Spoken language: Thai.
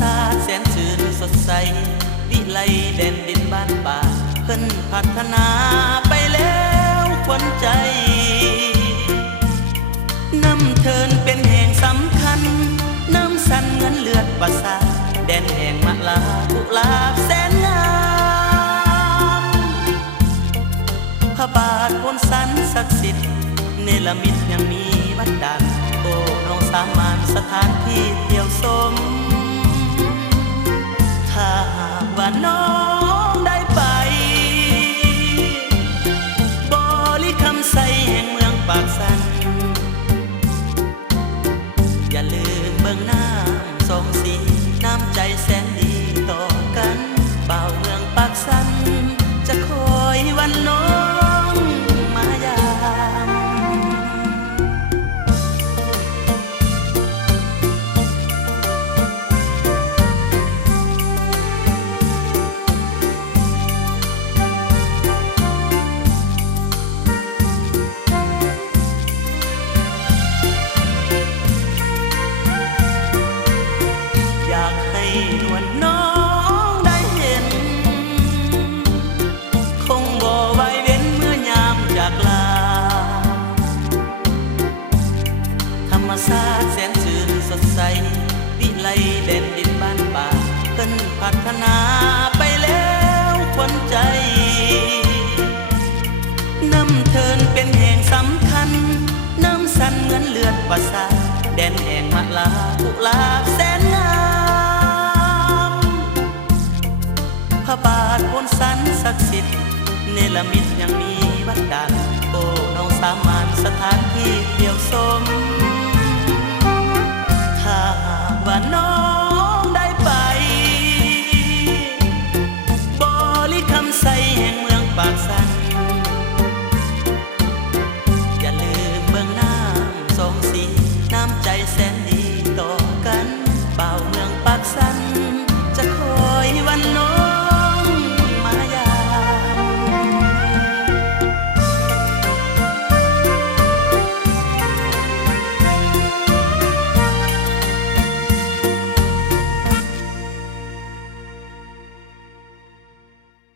ศาสตร์แสนชื่นสดใสวิไลแดนดินบ้านป่าเพิ่นพัฒนาไปแล้วขวัญใจน้ำเทินเป็นแห่งสำคัญน้ำสันเงินเลือดประสาแดนแห่งมะลากุหลาบแสนงามพระบาทบนสันศักดิ์สิทธิ์เนรมิตยังมีวัดดันโอ้เราสามานสถานที่เที่ยวชมถ้าหากว่าน้องได้ไปบริคำใสแห่งเมืองปากสันอย่าลืมเบิ่งน้ำสองสีน้ำใจแสนดีต่อกันบ่าวเมืองปากสันจะคอยวันน้องมายามนวลน้องได้เห็นคงบ่ไหวเว้นเมื่อยามจากลาธรรมชาติแสนชื่นสดใสวิไลแดนดินบ้านป่าเพิ่นพัฒนาไปแล้วขวัญใจน้ำเทินเป็นแห่งสำคัญน้ำสันเงินเลือดประสาแดนแห่งมะลากุหลาบแสนงามพระบาทบนสันศักดิ์สิทธิ์เนรมิตยังมีวัดดันโอ้เราสามานสถานที่เที่ยวชมถ้าหากว่าน้อง